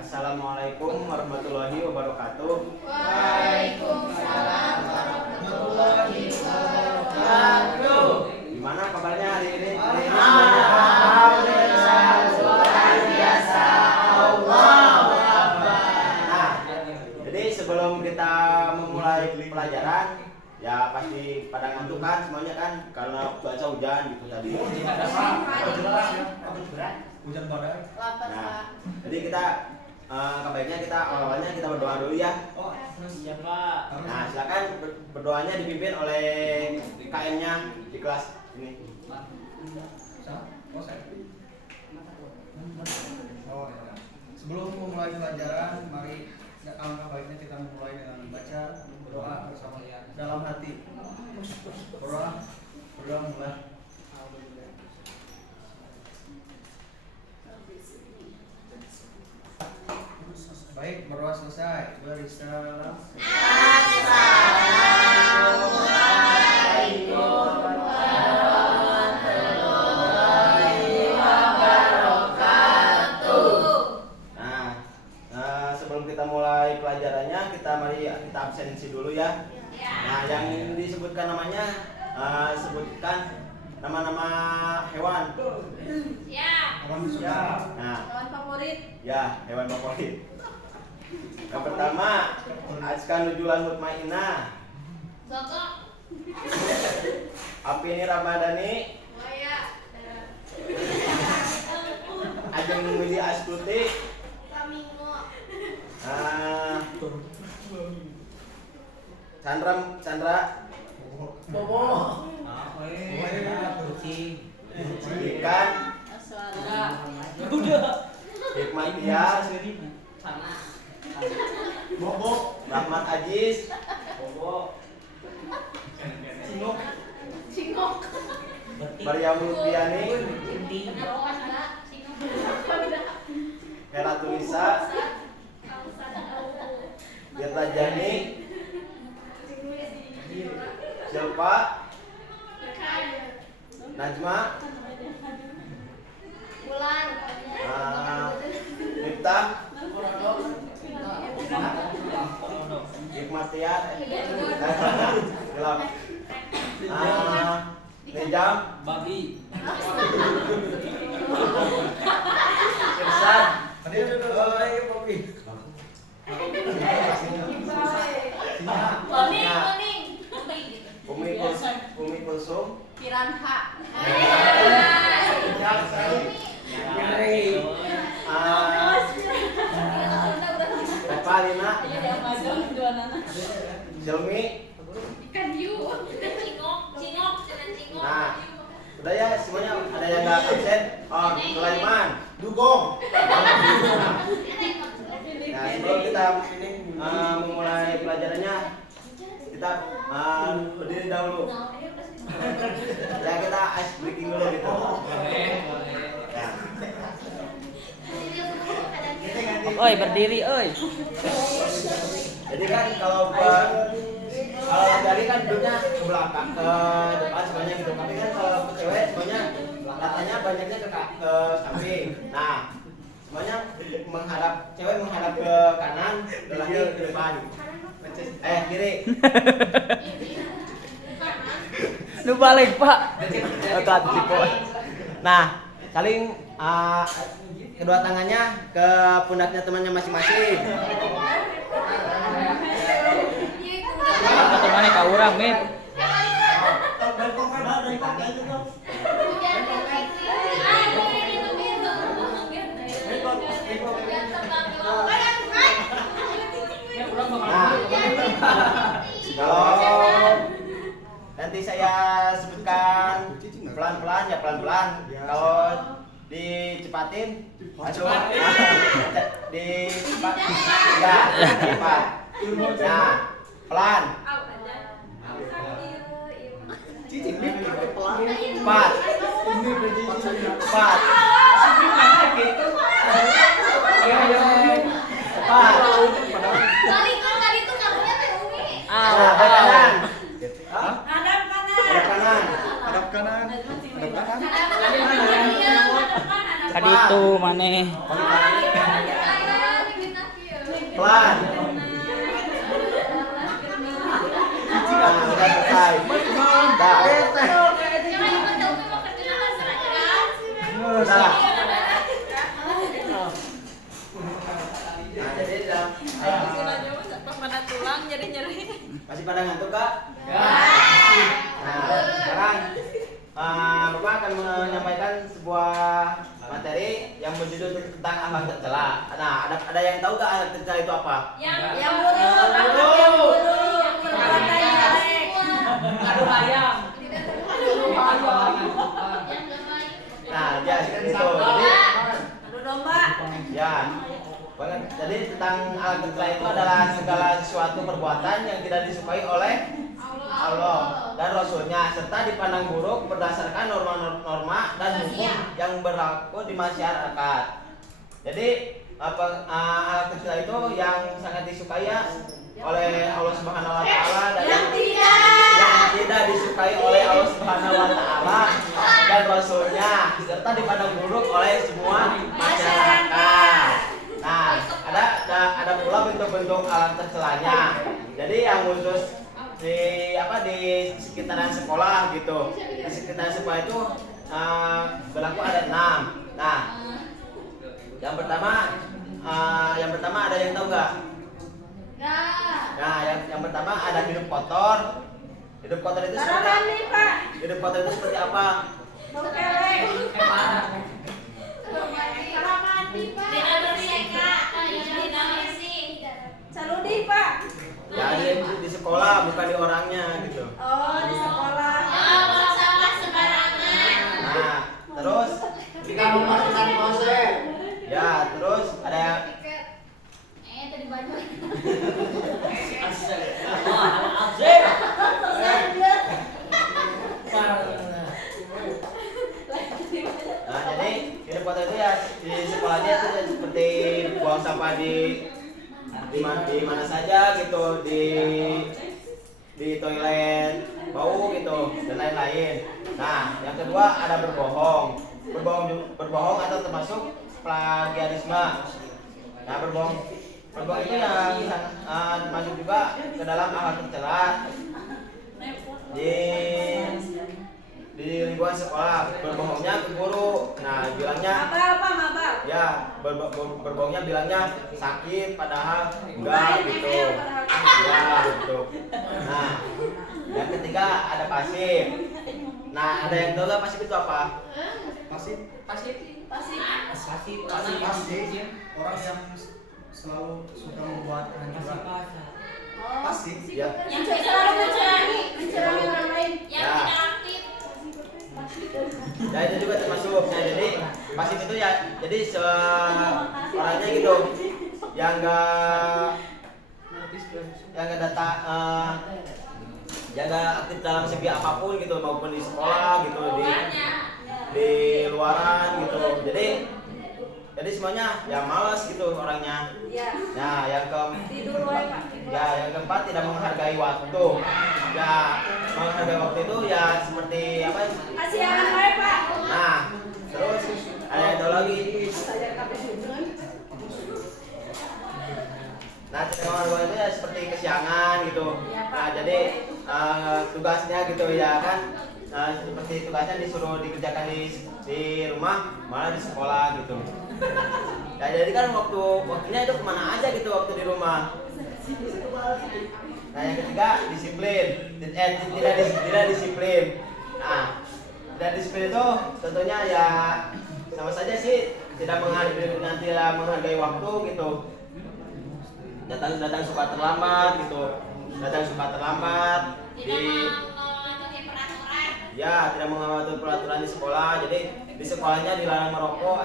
Assalamualaikum warahmatullahi wabarakatuh. Waalaikumsalam warahmatullahi wabarakatuh. Gimana kabarnya hari ini? Alhamdulillah luar biasa. Allahu Akbar. Nah, jadi sebelum kita memulai pelajaran, ya pasti pada ngantuk kan semuanya kan karena cuaca hujan gitu tadi. Hujan badai. Nah, jadi kita kebaiknya kita awalnya kita berdoa dulu ya. Oh, Iya Pak. Nah, silakan berdoanya dipimpin oleh KM-nya di kelas ini. Oh, saya. Oh, ya. Sebelum memulai pelajaran, mari alangkah baiknya kita memulai dengan membaca doa bersama dalam hati. Berdoa mulai. Baik, berdoa selesai. Berisalam. Assalamualaikum warahmatullahi wabarakatuh. Nah, sebelum kita mulai pelajarannya, mari kita absensi dulu ya. Nah, yang disebutkan namanya, sebutkan nama-nama hewan. Ya. Awan suka. Nah, Hewan favorit. ya hewan favorit. Yang pertama, Askanujul Mutmainah. Sokok. Apini Ramadhani. Buaya. Ajeng Widi Astuti. Flamingo. Chandra. Bobo. Ikan. Aswara. Hikmatiar. Bobo. Rahmat Ajis. Cingok. Maria Lutfiani. Hera Tulisa. Birta Jani. Silpa. Najma. Bulan. Miftah. Hikmatiar. Gelap. Nejam. Babi. Irsan. Umi Kulsum. Piranha. Revalina. Silmi. Ikan hiu. Cingok. Nah, udah ya semuanya, ada yang nggak absen? Oh, Sulaiman. Dugong. Nah, sebelum kita memulai pelajarannya, kita berdiri dahulu. Ya, kita ice breaking dulu gitu. Ya. Oi, berdiri, oi. Jadi kan kalau dari kan duduknya ke belakang, ke depan semuanya gitu. Tapi kan kalau cewek semuanya katanya banyaknya ke samping. Nah, semuanya cewek menghadap ke kanan, laki ke depan. Kiri. Lu balik, Pak. Nah, saling kedua tangannya ke pundaknya temannya masing-masing. Temannya ka urang, Mit. Nah, kalau nanti saya sebutkan pelan-pelan ya pelan-pelan. Kalau dicepatin, cepat. Cepat. Nah, pelan. Empat. Kali itu kamunya teh Umi. Hadap kanan. Hadap kanan. Tadi itu maneh. pelan. Nah, udah selesai. Dah. Jangan ikut Umi mau kenalan seragam. Udah. Nah, jadi Mana tulang jadi nyeri. masih pada ngantuk kak? Nah, sekarang Bapak akan menyampaikan sebuah materi yang berjudul tentang akhlak tercela. Nah, ada yang tahu gak akhlak tercela itu apa? Yang buruk, yang perbuatan jelek. Aduh ayam. Nah, ya seperti itu. Jadi, Adu domba. ya, banget. Jadi tentang akhlak tercela itu adalah segala sesuatu perbuatan yang tidak disukai oleh Allah dan Rasulnya serta dipandang buruk berdasarkan norma-norma dan hukum yang berlaku di masyarakat. Jadi akhlak tercela itu yang sangat disukai ya oleh Allah Subhanahu Wa Taala dan yang tidak disukai oleh Allah Subhanahu Wa Taala dan Rasulnya serta dipandang buruk oleh semua masyarakat. Nah, ada pula bentuk-bentuk akhlak tercelanya. Jadi yang khusus di sekitaran sekolah gitu. Di sekitaran sekolah itu berlaku ada 6. Nah, yang pertama ada yang tahu nggak? Nah, yang pertama ada hidup kotor. Hidup kotor itu seperti apa? Tidak bersih, Kak. Tidak bersih. Saludi Pak. Ya, di sekolah bukan di orangnya gitu. Oh di sekolah. Jangan buang sampah sembarangan. Nah, terus Jika memasukkan konsep. ya, terus ada Tadi baju. Nah, jadi hidup kotor itu ya di sekolahnya itu ya seperti buang sampah di mana saja gitu, di toilet bau gitu dan lain-lain. Nah, yang kedua ada berbohong atau termasuk plagiarisme. Nah, berbohong itu yang termasuk juga ke dalam akhlak tercela di lingkungan sekolah. Berbohongnya ke guru. Nah, bilangnya Mabal. ya berbohongnya bilangnya sakit padahal enggak gitu. Ya gitu. Nah, yang ketiga ada pasif. Nah, ada yang tahu nggak pasif itu apa? Pasif orang yang selalu suka membuat kehancuran. Pasif. Ya. Yang Selalu tidak mencerangi orang lain. yang Ya. tidak aktif. Ya, itu juga termasuk. Nah, jadi pasif itu ya jadi orangnya gitu yang enggak aktif dalam segi apapun gitu, maupun di sekolah gitu, di luaran gitu. Jadi semuanya ya malas gitu orangnya. Ya. Nah, Tidur wae Pak. yang keempat tidak menghargai waktu. Ya, menghargai waktu itu ya seperti apa? Kasihan wae Pak. Nah, terus ada yang tahu lagi. Nah, teman-teman itu ya seperti kesiangan gitu. Nah, jadi tugasnya gitu ya kan, seperti tugasnya disuruh dikerjakan di rumah, malah di sekolah gitu. Ya, jadi kan waktunya itu kemana aja gitu waktu di rumah. Nah, yang ketiga disiplin. Tidak disiplin. Nah, tidak disiplin itu tentunya ya sama saja sih tidak menghargai waktu gitu. Datang suka terlambat gitu. Tidak mematuhi peraturan di sekolah. Jadi di sekolahnya dilarang merokok,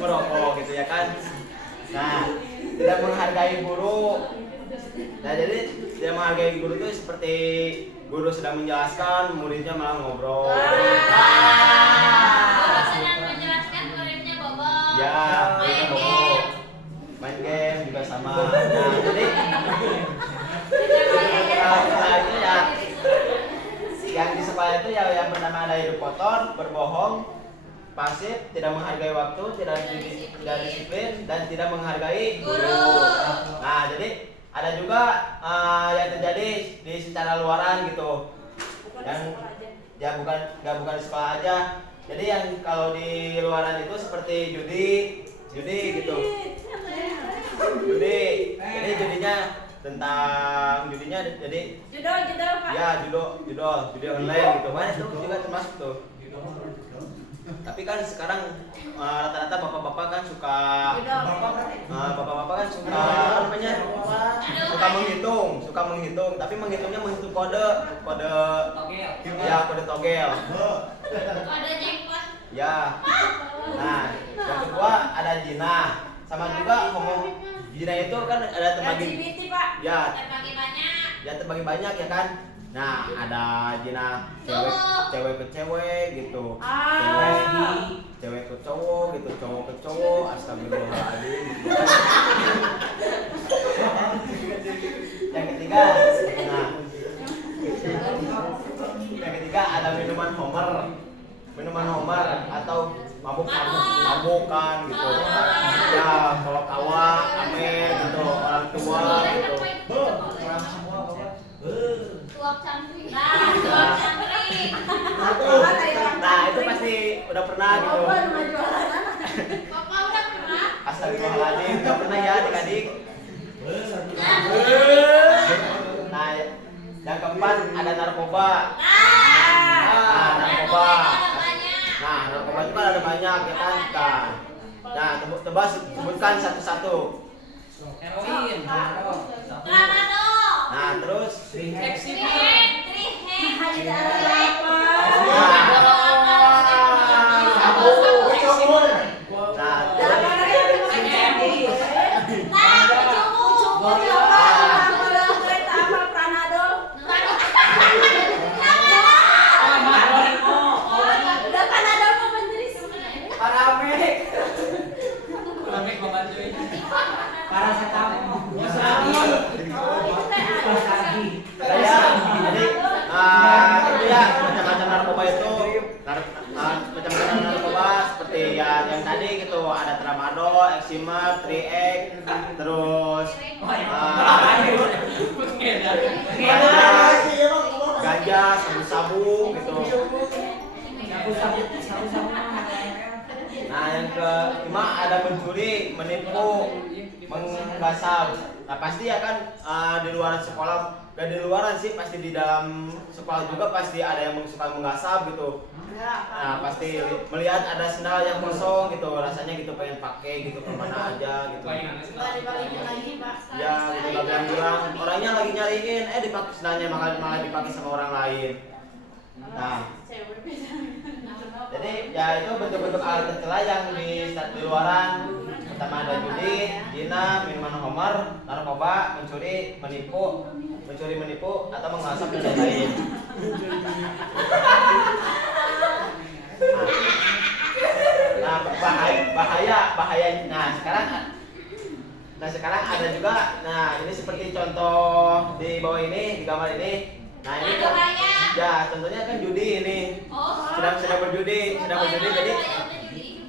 merokok gitu ya kan. Nah, tidak menghargai guru. Nah, jadi tidak menghargai guru itu seperti guru sedang menjelaskan, muridnya malah ngobrol. Guru sedang menjelaskan, muridnya bobok. Ya, Main bobo. game. Main game juga sama. Nah, jadi itu ya yang di sekolah itu ya yang pertama pertama ada hidup kotor, berbohong, pasif, tidak menghargai waktu, tidak disiplin, dan tidak menghargai guru. Nah, jadi ada juga yang terjadi di secara luaran gitu. Yang ya bukan di sekolah aja. Jadi yang kalau di luaran itu seperti judi gitu. Judi. Jadi judinya jadi Judul Pak. ya judi online gitu. Mana itu juga termasuk tuh. Tapi kan sekarang rata-rata bapak-bapak kan suka apa namanya? Suka menghitung, tapi menghitungnya menghitung kode ya, kode togel. Ada jackpot. Ya. Nah, yang kedua ada jina. Sama juga ngomong jina itu kan ada terbagi. LGBT Pak. Ya, Terbagi banyak. ya terbagi banyak ya kan. Nah, ada jina cewek ke cewek gitu. Cewek ke cowok gitu, cowok ke cowok. Astagfirullahaladzim. Yang ketiga, ada minuman homer atau mabukan gitu. Ya, kalau kawa, amer gitu, orang tua gitu. Tuak cantik. Nah, Nah, Nah, itu pasti udah pernah gitu. Papa udah pernah. Astagfirullahaladzim, gak pernah ya adik-adik. Nah, yang keempat ada narkoba. Narkoba. Nah, narkoba itu kan ada banyak ya kan. Nah, sebutkan satu-satu. Heroin. Tramadol. Nah, terus itu ya macam-macam narkoba itu macam-macam narkoba seperti yang tadi gitu, ada tramadol, eksimer, triek, terus ganja, sabu-sabu gitu. Nah, yang kelima ada mencuri, menipu, menggasap. Nah, pasti ya kan di luar sekolah, dan di luaran sih pasti di dalam sekolah juga pasti ada yang suka menggasap gitu. Nah, pasti melihat ada sendal yang kosong gitu, rasanya gitu pengen pakai gitu kemana aja gitu. Ya, gitu nggak bilang-bilang, orangnya lagi nyariin, dipakai sendalnya malah dipakai sama orang lain. Nah, jadi ya itu bentuk-bentuk alat tercela yang di luaran. Pertama ada judi, zina, minuman homer, narkoba, mencuri, menipu, atau menggasap dan lain-lain. Nah, bahaya. Nah, sekarang ada juga. Nah, ini seperti contoh di bawah ini, di gambar ini. Nah, ini kan, ya contohnya kan judi ini. Sedang berjudi, jadi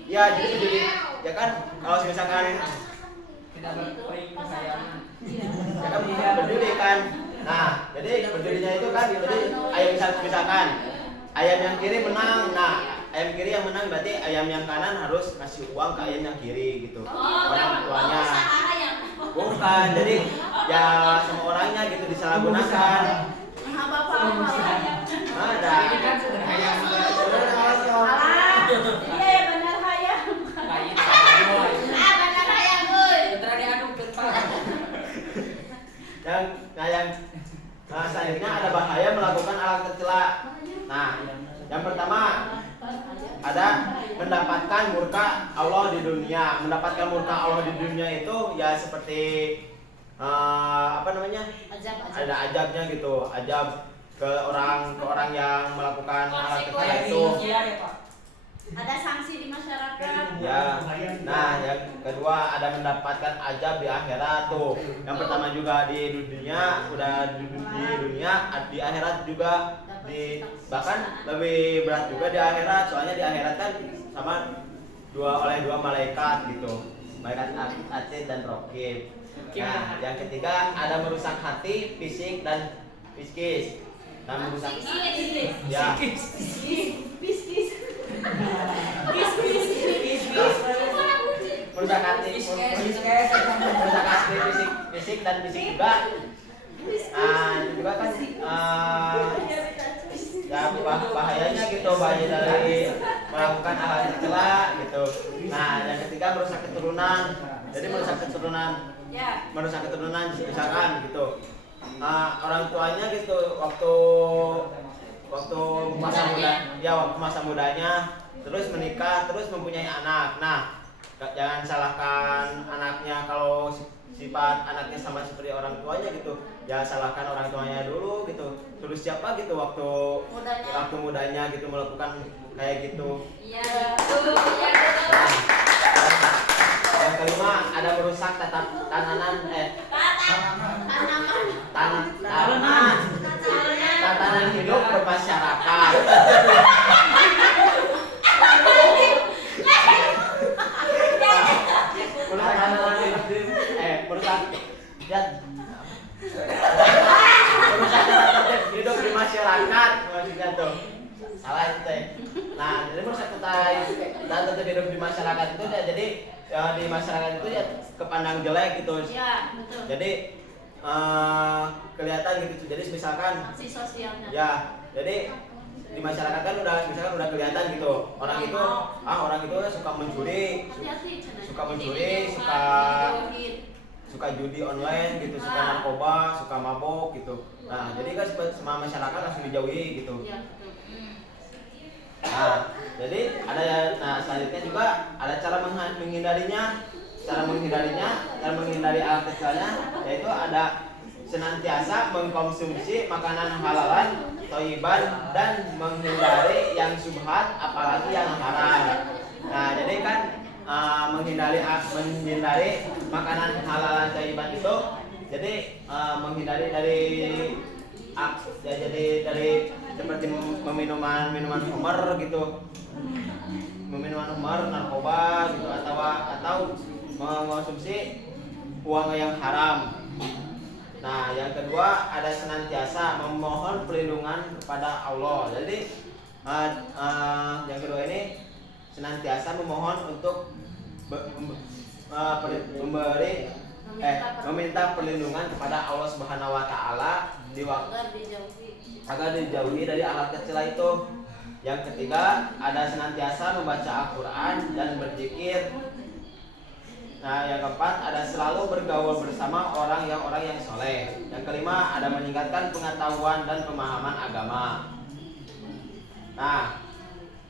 ya jadi berjudi. Ya kan kalau misalkan Tidak berkhianat. ya kan berjudi kan. Nah, jadi berjudinya itu kan jadi misalkan ayam yang kiri menang. Nah, ayam kiri yang menang berarti ayam yang kanan harus kasih uang ke ayam yang kiri gitu. Orang tuanya. Bukan, jadi ya sama orangnya gitu disalahgunakan. Ada. Ini kan sederhana. Selanjutnya ada bahaya melakukan alat tercela. Nah, yang pertama ada mendapatkan murka Allah di dunia. Mendapatkan murka Allah di dunia itu ya seperti apa namanya? Ada ajabnya gitu, ajab ke orang yang melakukan alat tercela itu. Ada sanksi di masyarakat. Ya. Nah, yang kedua ada mendapatkan ajab di akhirat tuh. Yang pertama juga di dunia, udah di dunia, di akhirat juga bahkan lebih berat juga di akhirat. Soalnya di akhirat kan sama oleh dua malaikat gitu. Malaikat Atid dan Raqib. Nah, yang ketiga ada merusak hati, fisik dan psikis. Nah, merusak ya. Merusak hati, merusak hati, fisik dan fisik juga. Itu juga kan ya bahayanya gitu, bahaya dari melakukan hal yang tercela gitu. Nah, yang ketiga merusak keturunan. Jadi merusak keturunan misalkan gitu. Orang tuanya gitu waktu masa mudanya terus menikah, terus mempunyai anak. Nah, jangan salahkan anaknya kalau sifat anaknya sama seperti orang tuanya gitu. Jangan salahkan orang tuanya dulu gitu. Terus siapa gitu waktu mudanya gitu melakukan kayak gitu. Iya. Yang kelima ada merusak tatanan hidup bermasyarakat. Merusak tatanan hidup di masyarakat maksudnya tuh. Salah itu teh. Nah, jadi merusak tatanan hidup di masyarakat itu jadi di masyarakat itu ya kepandang jelek gitu. Iya, betul. Jadi kelihatan gitu. Jadi misalkan Aksi sosialnya. ya, jadi di masyarakat kan udah kelihatan gitu. Orang itu suka mencuri, suka judi online gitu, suka narkoba, suka mabok gitu. Nah, jadi kan semua masyarakat langsung dijauhi gitu. Iya, betul. Nah, jadi selanjutnya juga ada cara menghindari hal kecilnya, yaitu ada senantiasa mengkonsumsi makanan halalan, thayyiban, dan menghindari yang syubhat, apalagi yang haram. Nah, jadi kan menghindari makanan halalan thayyiban itu, jadi menghindari dari seperti minuman homer gitu, narkoba gitu, atau mengkonsumsi uang yang haram. Nah, yang kedua ada senantiasa memohon perlindungan kepada Allah. Jadi yang kedua ini senantiasa memohon untuk meminta perlindungan kepada Allah Subhanahu wa taala agar dijauhi dari hal kecil itu. Yang ketiga ada senantiasa membaca Al-Qur'an dan berzikir. Nah, yang keempat ada selalu bergaul bersama orang yang soleh. Yang kelima ada meningkatkan pengetahuan dan pemahaman agama. Nah,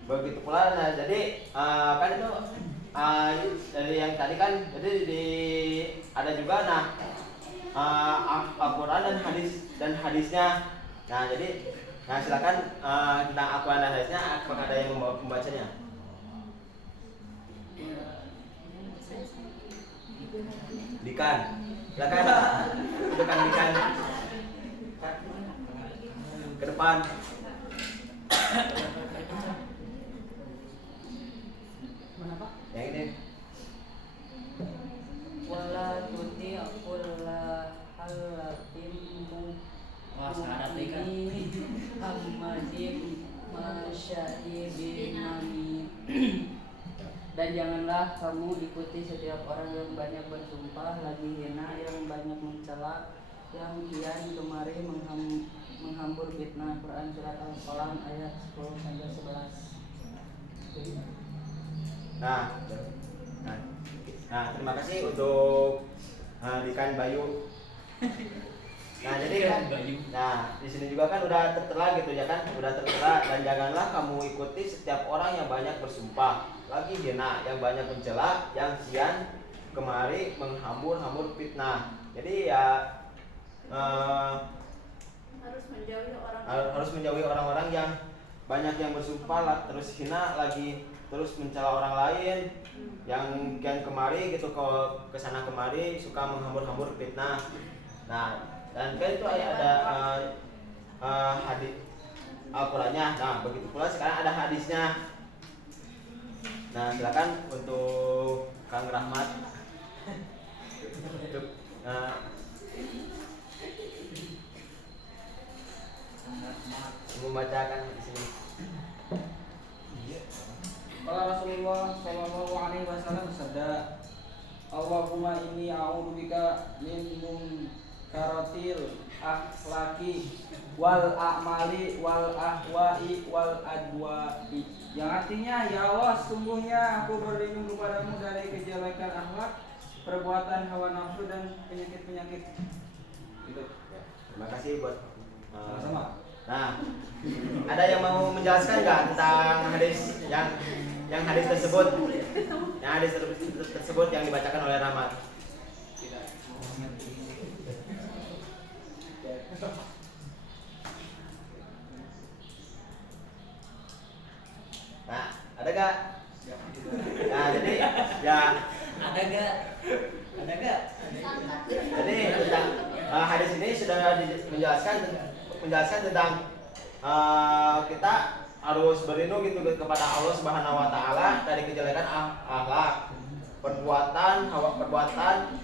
begitu pula. Nah, jadi kan itu dari yang tadi kan, jadi ada juga Al-Quran dan hadisnya. Nah, jadi silakan tentang Al-Quran dan hadisnya, apakah ada yang membacanya? Dikan, silakan. Tekan Dikan ke depan. Yang ini. Wala tuti kulla halatim Muhammadin masya'ibin dan janganlah kamu ikuti setiap orang yang banyak bersumpah, lagi hina, yang banyak mencela, yang kian kemari menghambur fitnah. Quran surat Al-Qalam ayat 10-11. Nah, terima kasih untuk Dikan Bayu. Nah, jadi di sini juga kan udah tertera gitu ya kan, udah tertera. Dan janganlah kamu ikuti setiap orang yang banyak bersumpah, lagi hina, yang banyak mencela, yang kian kemari menghambur fitnah. Jadi ya harus menjauhi orang-orang yang banyak yang bersumpah lah, terus hina lagi terus mencela orang lain yang kian kemari gitu ke sana kemari suka menghambur-hambur fitnah. Nah, dan kan itu ada hadis Al-Qur'annya. Nah, begitu pula sekarang ada hadisnya. Nah, silakan untuk Kang Rahmat untuk membacakan di sini. Qala Rasulullah sallallahu alaihi wasallam bersabda, Allahumma inni a'udzubika min munkaratil akhlaqi wal a'mali wal ahwa'i wal adwa'i. Yang artinya, ya Allah, sungguhnya aku berlindung kepadamu dari kejelekan akhlak, perbuatan hawa nafsu dan penyakit-penyakit. Gitu. Terima kasih buat Sama-sama. Nah, ada yang mau menjelaskan nggak tentang hadis yang hadis tersebut? Yang hadis tersebut yang dibacakan oleh Rahmat. Nah, ada nggak? Nah, jadi ya Ada gak? Ada gak? jadi tentang hadis ini sudah menjelaskan tentang kita harus berlindung gitu kepada Allah Subhanahu wa taala dari kejelekan akhlak, perbuatan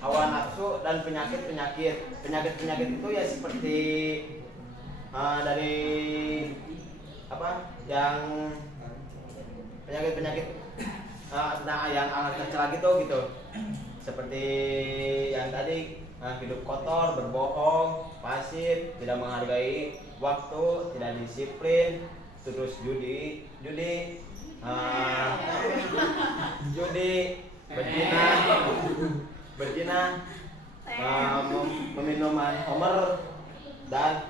hawa nafsu dan penyakit itu ya seperti dari apa yang penyakit tentang yang tercela gitu seperti yang tadi hidup kotor, berbohong, pasif, tidak menghargai waktu, tidak disiplin, terus judi, berzina, meminum homer dan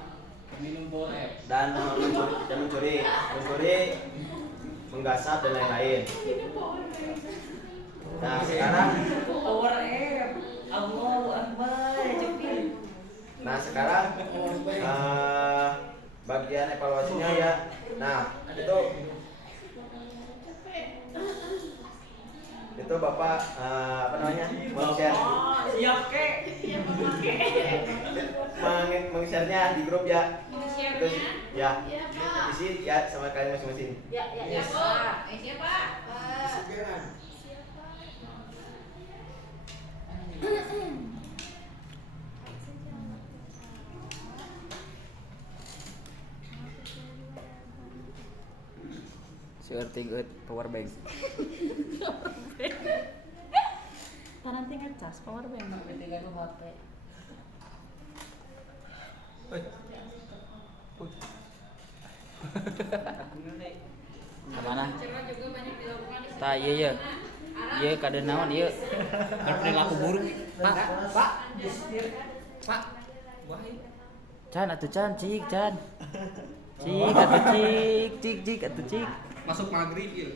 Minum borep. mencuri, menggasap dan lain-lain. Nah sekarang, Borep. Allahu Akbar. Cepil. nah sekarang bagian evaluasinya ya. Nah itu Bapak apa namanya meng-share Siap kek. meng-share-nya di grup ya. Share-nya? Terus ya Iya, Pak. isi ya sama kalian masing-masing. Ya, Ya, Pak. Siapa? Searting power bank. nanti ngecas power bank. Ketika itu HP. Kemana? Coba juga banyak dilakukan di Tak iya ya. Iya kada naon ieu. Berperilaku buruk. Pak. Wahai. Can atuh can cik can. Cik atuh cik atuh cik. Masuk maghrib ya.